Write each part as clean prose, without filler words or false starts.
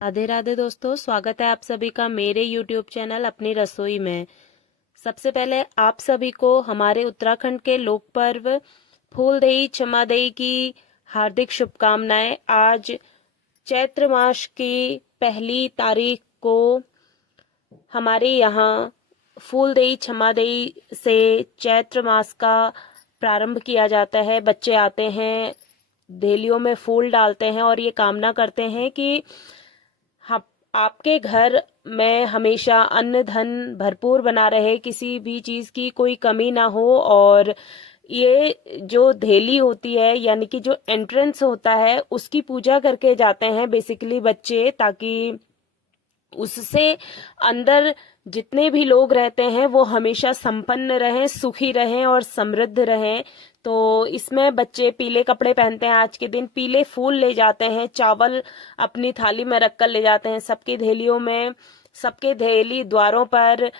राधे राधे दोस्तों, स्वागत है आप सभी का मेरे YouTube चैनल अपनी रसोई में। सबसे पहले आप सभी को हमारे उत्तराखंड के लोक पर्व फूलदेई क्षमादेई की हार्दिक शुभकामनाएं। आज चैत्र मास की पहली तारीख को हमारे यहाँ फूलदेई क्षमादेई से चैत्र मास का प्रारंभ किया जाता है। बच्चे आते हैं, देलियों में फूल डालते हैं और ये कामना करते हैं कि आपके घर में हमेशा अन्न धन भरपूर बना रहे, किसी भी चीज की कोई कमी ना हो। और ये जो धेली होती है यानी कि जो एंट्रेंस होता है उसकी पूजा करके जाते हैं बेसिकली बच्चे, ताकि उससे अंदर जितने भी लोग रहते हैं वो हमेशा संपन्न रहें, सुखी रहें और समृद्ध रहें। तो इसमें बच्चे पीले कपड़े पहनते हैं, आज के दिन पीले फूल ले जाते हैं, चावल अपनी थाली में रखकर ले जाते हैं, सबकी धेलियों में, सबके धेली द्वारों पर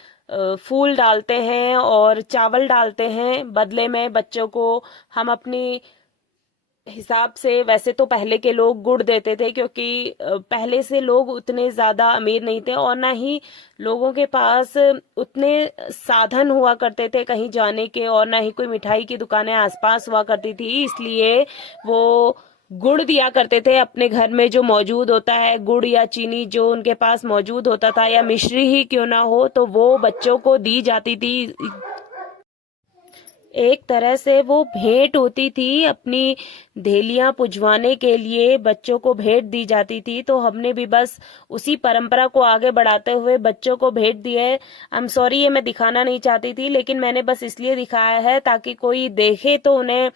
फूल डालते हैं और चावल डालते हैं। बदले में बच्चों को हम अपनी हिसाब से, वैसे तो पहले के लोग गुड़ देते थे क्योंकि पहले से लोग उतने ज्यादा अमीर नहीं थे और ना ही लोगों के पास उतने साधन हुआ करते थे कहीं जाने के, और ना ही कोई मिठाई की दुकानें आसपास हुआ करती थी, इसलिए वो गुड़ दिया करते थे। अपने घर में जो मौजूद होता है गुड़ या चीनी जो उनके पास मौजूद होता था, या मिश्री ही क्यों ना हो, तो वो बच्चों को दी जाती थी। एक तरह से वो भेंट होती थी, अपनी धेलियां पुजवाने के लिए बच्चों को भेंट दी जाती थी। तो हमने भी बस उसी परंपरा को आगे बढ़ाते हुए बच्चों को भेंट दी है। आई एम सॉरी, ये मैं दिखाना नहीं चाहती थी, लेकिन मैंने बस इसलिए दिखाया है ताकि कोई देखे तो उन्हें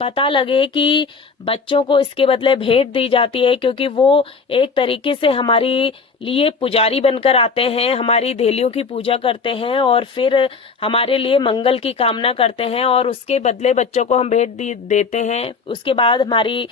पता लगे कि बच्चों को इसके बदले भेंट दी जाती है, क्योंकि वो एक तरीके से हमारी लिए पुजारी बनकर आते हैं, हमारी धेलियों की पूजा करते हैं और फिर हमारे लिए मंगल की कामना करते हैं, और उसके बदले बच्चों को हम भेंट देते हैं। उसके बाद हमारी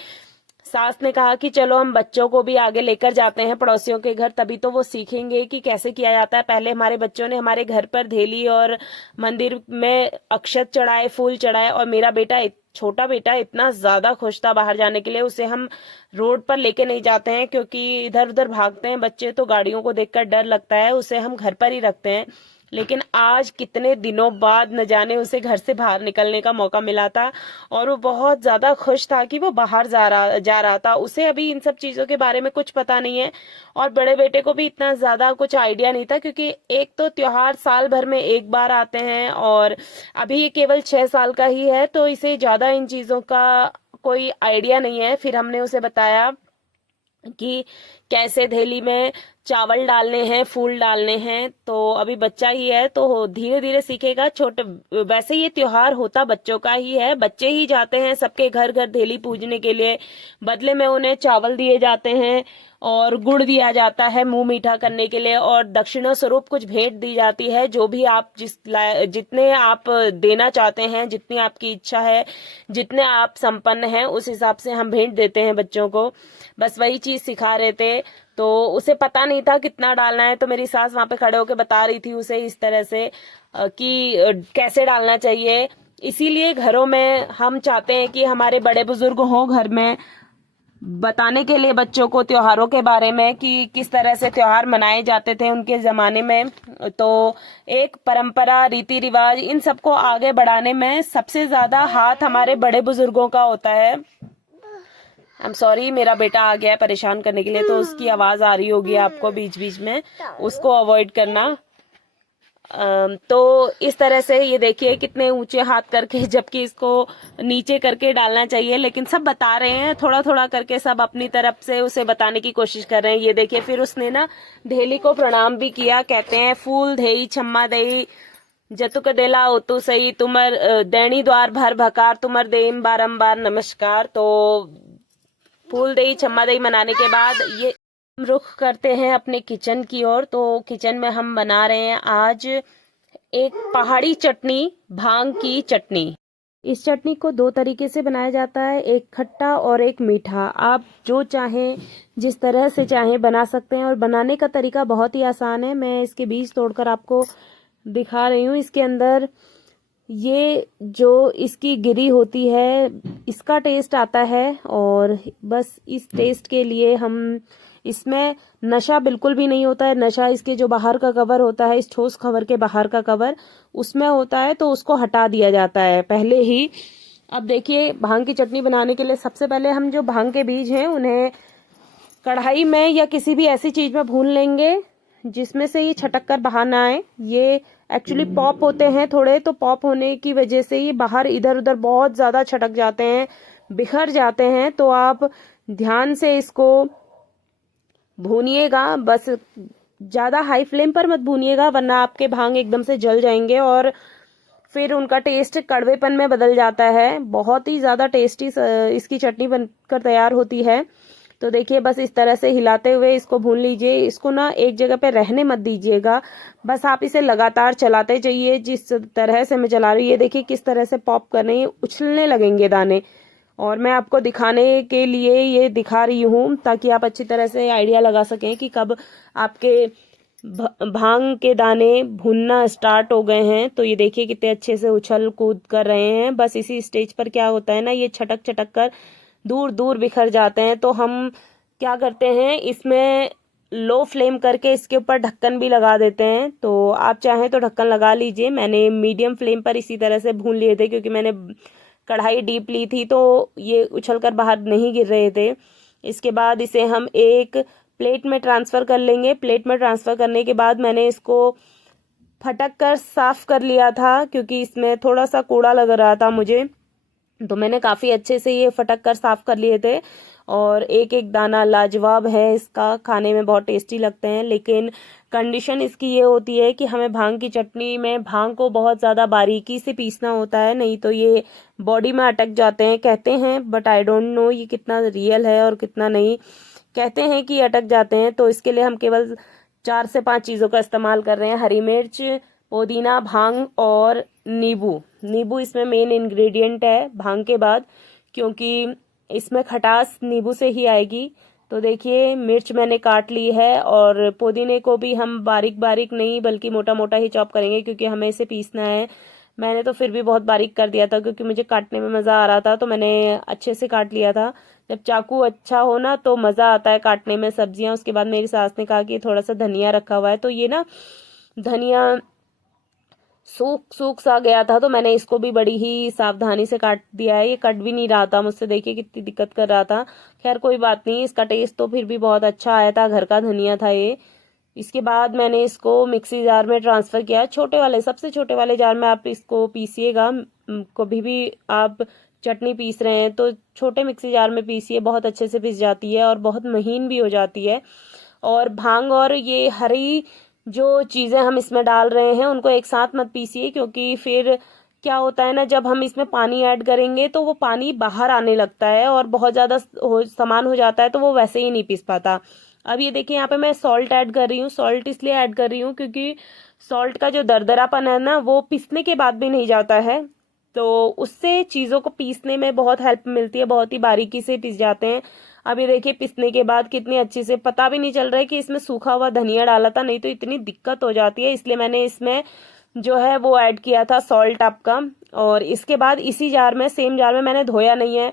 सास ने कहा कि चलो हम बच्चों को भी आगे लेकर जाते हैं पड़ोसियों के घर, तभी तो वो सीखेंगे कि कैसे किया जाता है। पहले हमारे बच्चों ने हमारे घर पर धेली और मंदिर में अक्षत चढ़ाए, फूल चढ़ाए, और मेरा बेटा, छोटा बेटा, इतना ज्यादा खुश था बाहर जाने के लिए। उसे हम रोड पर लेके नहीं जाते हैं क्योंकि इधर उधर भागते हैं बच्चे, तो गाड़ियों को देखकर डर लगता है, उसे हम घर पर ही रखते हैं। लेकिन आज कितने दिनों बाद न जाने उसे घर से बाहर निकलने का मौका मिला था और वो बहुत ज्यादा खुश था कि वो बाहर जा रहा था। उसे अभी इन सब चीजों के बारे में कुछ पता नहीं है, और बड़े बेटे को भी इतना ज्यादा कुछ आइडिया नहीं था, क्योंकि एक तो त्योहार साल भर में एक बार आते हैं और अभी ये केवल 6 साल का ही है, तो इसे ज्यादा इन चीजों का कोई आइडिया नहीं है। फिर हमने उसे बताया कि कैसे धेली में चावल डालने हैं, फूल डालने हैं। तो अभी बच्चा ही है तो धीरे धीरे सीखेगा। छोटे, वैसे ये त्योहार होता बच्चों का ही है, बच्चे ही जाते हैं सबके घर घर धेली पूजने के लिए, बदले में उन्हें चावल दिए जाते हैं और गुड़ दिया जाता है मुंह मीठा करने के लिए, और दक्षिणा स्वरूप कुछ भेंट दी जाती है। जो भी आप जितने आप देना चाहते हैं, जितनी आपकी इच्छा है, जितने आप संपन्न हैं, उस हिसाब से हम भेंट देते हैं बच्चों को। बस वही चीज सिखा रहे थे, तो उसे पता नहीं था कितना डालना है, तो मेरी सास वहां पे खड़े होकर बता रही थी उसे इस तरह से कि कैसे डालना चाहिए। इसीलिए घरों में हम चाहते हैं कि हमारे बड़े बुजुर्ग हों घर में, बताने के लिए बच्चों को त्योहारों के बारे में कि किस तरह से त्योहार मनाए जाते थे उनके जमाने में। तो एक परंपरा, रीति रिवाज, इन सबको आगे बढ़ाने में सबसे ज्यादा हाथ हमारे बड़े बुजुर्गों का होता है। आई एम सॉरी, मेरा बेटा आ गया है परेशान करने के लिए, तो उसकी आवाज आ रही होगी आपको बीच बीच में, उसको अवॉइड करना। तो इस तरह से ये देखिए कितने ऊंचे हाथ करके, जबकि इसको नीचे करके डालना चाहिए, लेकिन सब बता रहे हैं थोड़ा थोड़ा करके, सब अपनी तरफ से उसे बताने की कोशिश कर रहे हैं। ये देखिए फिर उसने ना धेली को प्रणाम भी किया। कहते हैं फूल देई छम्मा देई जतुक देला ओतु सही, तुमर दैनी द्वार भर भकार, तुमर देम बारंबार नमस्कार। तो फूल देई छम्मा देई मनाने के बाद ये रुख करते हैं अपने किचन की ओर। तो किचन में हम बना रहे हैं आज एक पहाड़ी चटनी, भांग की चटनी। इस चटनी को दो तरीके से बनाया जाता है, एक खट्टा और एक मीठा। आप जो चाहें, जिस तरह से चाहें बना सकते हैं, और बनाने का तरीका बहुत ही आसान है। मैं इसके बीज तोड़कर आपको दिखा रही हूँ। इसके अंदर ये जो इसकी गिरी होती है, इसका टेस्ट आता है, और बस इस टेस्ट के लिए हम इसमें नशा बिल्कुल भी नहीं होता है। नशा इसके जो बाहर का कवर होता है, इस ठोस कवर के बाहर का कवर उसमें होता है, तो उसको हटा दिया जाता है पहले ही। अब देखिए, भांग की चटनी बनाने के लिए सबसे पहले हम जो भांग के बीज हैं उन्हें कढ़ाई में या किसी भी ऐसी चीज में भून लेंगे जिसमें से ये छटक कर बाहर ना आए। ये एक्चुअली पॉप होते हैं थोड़े, तो पॉप होने की वजह से ये बाहर इधर उधर बहुत ज्यादा छटक जाते हैं, बिखर जाते हैं। तो आप ध्यान से इसको भूनिएगा, बस ज्यादा हाई फ्लेम पर मत भूनिएगा वरना आपके भांग एकदम से जल जाएंगे और फिर उनका टेस्ट कड़वेपन में बदल जाता है। बहुत ही ज्यादा टेस्टी इसकी चटनी बनकर तैयार होती है। तो देखिए, बस इस तरह से हिलाते हुए इसको भून लीजिए। इसको ना एक जगह पे रहने मत दीजिएगा, बस आप इसे लगातार चलाते जाइए। जिस तरह से मैं चला रही हूँ, ये देखिए किस तरह से पॉप कर रही है, उछलने लगेंगे दाने। और मैं आपको दिखाने के लिए ये दिखा रही हूँ ताकि आप अच्छी तरह से आइडिया लगा सकें कि कब आपके भांग के दाने भुनना स्टार्ट हो गए हैं। तो ये देखिए कितने अच्छे से उछल कूद कर रहे हैं। बस इसी स्टेज पर क्या होता है ना, ये छटक छटक कर दूर दूर बिखर जाते हैं। तो हम क्या करते हैं, इसमें लो फ्लेम करके इसके ऊपर ढक्कन भी लगा देते हैं। तो आप चाहें तो ढक्कन लगा लीजिए। मैंने मीडियम फ्लेम पर इसी तरह से भून लिए थे क्योंकि मैंने कढ़ाई डीप ली थी, तो ये उछलकर बाहर नहीं गिर रहे थे। इसके बाद इसे हम एक प्लेट में ट्रांसफ़र कर लेंगे। प्लेट में ट्रांसफ़र करने के बाद मैंने इसको फटक कर साफ़ कर लिया था क्योंकि इसमें थोड़ा सा कूड़ा लग रहा था मुझे, तो मैंने काफ़ी अच्छे से ये फटक कर साफ़ कर लिए थे। और एक एक दाना लाजवाब है इसका, खाने में बहुत टेस्टी लगते हैं। लेकिन कंडीशन इसकी ये होती है कि हमें भांग की चटनी में भांग को बहुत ज़्यादा बारीकी से पीसना होता है, नहीं तो ये बॉडी में अटक जाते हैं कहते हैं, बट आई डोंट नो ये कितना रियल है और कितना नहीं। कहते हैं कि अटक जाते हैं। तो इसके लिए हम केवल 4 से 5 चीज़ों का इस्तेमाल कर रहे हैं। हरी मिर्च, पुदीना, भांग और नींबू। नींबू इसमें मेन इंग्रेडिएंट है भांग के बाद, क्योंकि इसमें खटास नींबू से ही आएगी। तो देखिए, मिर्च मैंने काट ली है और पुदीने को भी हम बारीक बारीक नहीं बल्कि मोटा मोटा ही चॉप करेंगे क्योंकि हमें इसे पीसना है। मैंने तो फिर भी बहुत बारीक कर दिया था क्योंकि मुझे काटने में मज़ा आ रहा था, तो मैंने अच्छे से काट लिया था। जब चाकू अच्छा हो ना तो मज़ा आता है काटने में सब्जियां। उसके बाद मेरी सास ने कहा कि थोड़ा सा धनिया रखा हुआ है, तो ये ना धनिया सूख सूख सा गया था, तो मैंने इसको भी बड़ी ही सावधानी से काट दिया है। ये कट भी नहीं रहा था मुझसे, देखिए कितनी दिक्कत कर रहा था। खैर कोई बात नहीं, इसका टेस्ट तो फिर भी बहुत अच्छा आया था, घर का धनिया था ये। इसके बाद मैंने इसको मिक्सी जार में ट्रांसफ़र किया, छोटे वाले, सबसे छोटे वाले जार में आप इसको पीसिएगा। कभी भी आप चटनी पीस रहे हैं तो छोटे मिक्सी जार में पीसिए, बहुत अच्छे से पिस जाती है और बहुत महीन भी हो जाती है। और भांग और ये हरी जो चीज़ें हम इसमें डाल रहे हैं उनको एक साथ मत पीसिए, क्योंकि फिर क्या होता है ना, जब हम इसमें पानी ऐड करेंगे तो वो पानी बाहर आने लगता है और बहुत ज़्यादा सामान हो जाता है, तो वो वैसे ही नहीं पीस पाता। अब ये देखिए, यहाँ पे मैं सॉल्ट ऐड कर रही हूँ। सॉल्ट इसलिए ऐड कर रही हूँ क्योंकि सॉल्ट का जो दरदरापन है ना, वो पीसने के बाद भी नहीं जाता है, तो उससे चीज़ों को पीसने में बहुत हेल्प मिलती है, बहुत ही बारीकी से पिस जाते हैं। अब ये देखिए, पिसने के बाद कितनी अच्छी से, पता भी नहीं चल रहा है कि इसमें सूखा हुआ धनिया डाला था, नहीं तो इतनी दिक्कत हो जाती है। इसलिए मैंने इसमें जो है वो ऐड किया था सॉल्ट आपका। और इसके बाद इसी जार में, सेम जार में, मैंने धोया नहीं है,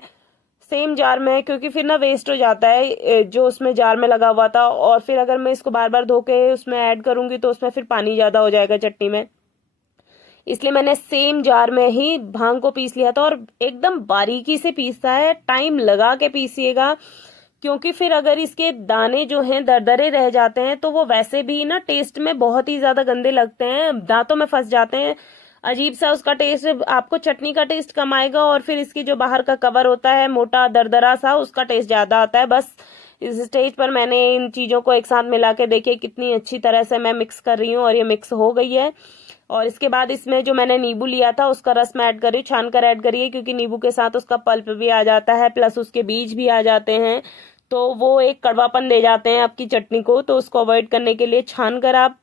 सेम जार में, क्योंकि फिर ना वेस्ट हो जाता है जो उसमें जार में लगा हुआ था। और फिर अगर मैं इसको बार बार धो के उसमें ऐड करूंगी तो उसमें फिर पानी ज़्यादा हो जाएगा चटनी में, इसलिए मैंने सेम जार में ही भांग को पीस लिया था। और एकदम बारीकी से पीसता है, टाइम लगा के पीसिएगा, क्योंकि फिर अगर इसके दाने जो हैं दरदरे रह जाते हैं तो वो वैसे भी ना टेस्ट में बहुत ही ज्यादा गंदे लगते हैं, दांतों में फंस जाते हैं, अजीब सा उसका टेस्ट, आपको चटनी का टेस्ट कम आएगा और फिर इसकी जो बाहर का कवर होता है मोटा दरदरा सा, उसका टेस्ट ज्यादा आता है। बस इस स्टेज पर मैंने इन चीजों को एक साथ मिला के, देखिए कितनी अच्छी तरह से मैं मिक्स कर रही हूँ और ये मिक्स हो गई है। और इसके बाद इसमें जो मैंने नींबू लिया था उसका रस मैं ऐड कर रही हूँ, छान कर ऐड करिए, क्योंकि नींबू के साथ उसका पल्प भी आ जाता है, प्लस उसके बीज भी आ जाते हैं, तो वो एक कड़वापन दे जाते हैं आपकी चटनी को। तो उसको अवॉइड करने के लिए छान कर आप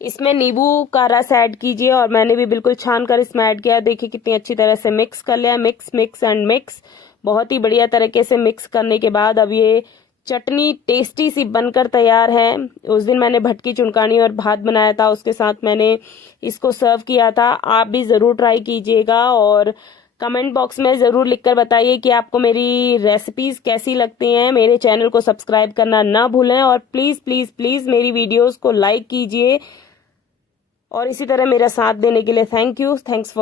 इसमें नींबू का रस ऐड कीजिए, और मैंने भी बिल्कुल छान कर इसमें ऐड किया। देखिए कितनी अच्छी तरह से मिक्स कर लिया, मिक्स मिक्स एंड मिक्स, बहुत ही बढ़िया तरीके से मिक्स करने के बाद अब ये चटनी टेस्टी सी बनकर तैयार है। उस दिन मैंने भटकी चुनकानी और भात बनाया था, उसके साथ मैंने इसको सर्व किया था। आप भी ज़रूर ट्राई कीजिएगा और कमेंट बॉक्स में ज़रूर लिखकर बताइए कि आपको मेरी रेसिपीज़ कैसी लगती हैं। मेरे चैनल को सब्सक्राइब करना ना भूलें और प्लीज़ प्लीज़ प्लीज़ मेरी वीडियोस को लाइक कीजिए और इसी तरह मेरा साथ देने के लिए थैंक यू। Thanks for